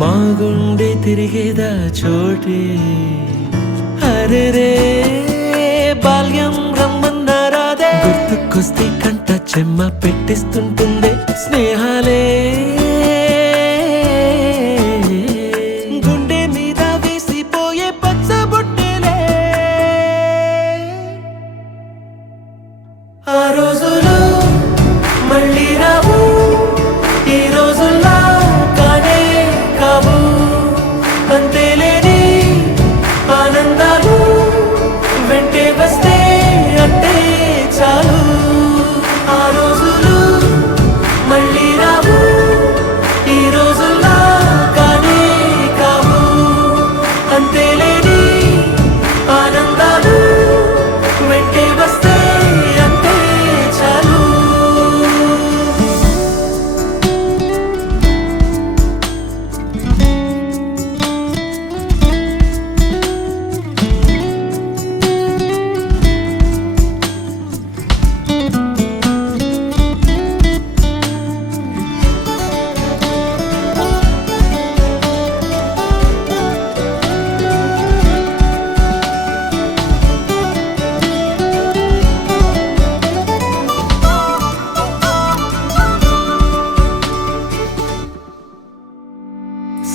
మా గుండె తిరిగేదా చోటే. అరే రే బాల్యం రమ్మన్నారాదే గుర్తుకొస్తే కంట చెమ్మ పెట్టిస్తుంటుంది.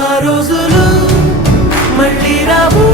ఆ రోజులు మళ్ళీ రావు.